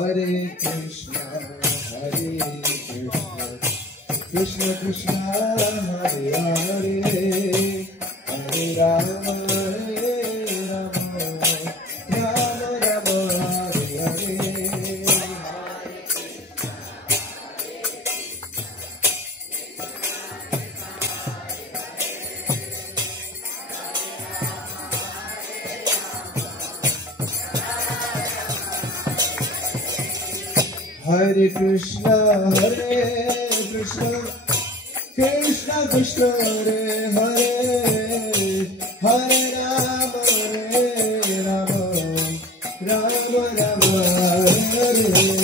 Hare Krishna, Krishna Krishna, Hare Hare, Hare Rama, Rama Rama, Hare Hare. Hare Krishna, Krishna Krishna, Hare Hare, Hare Rama, Rama Rama, Hare Hare.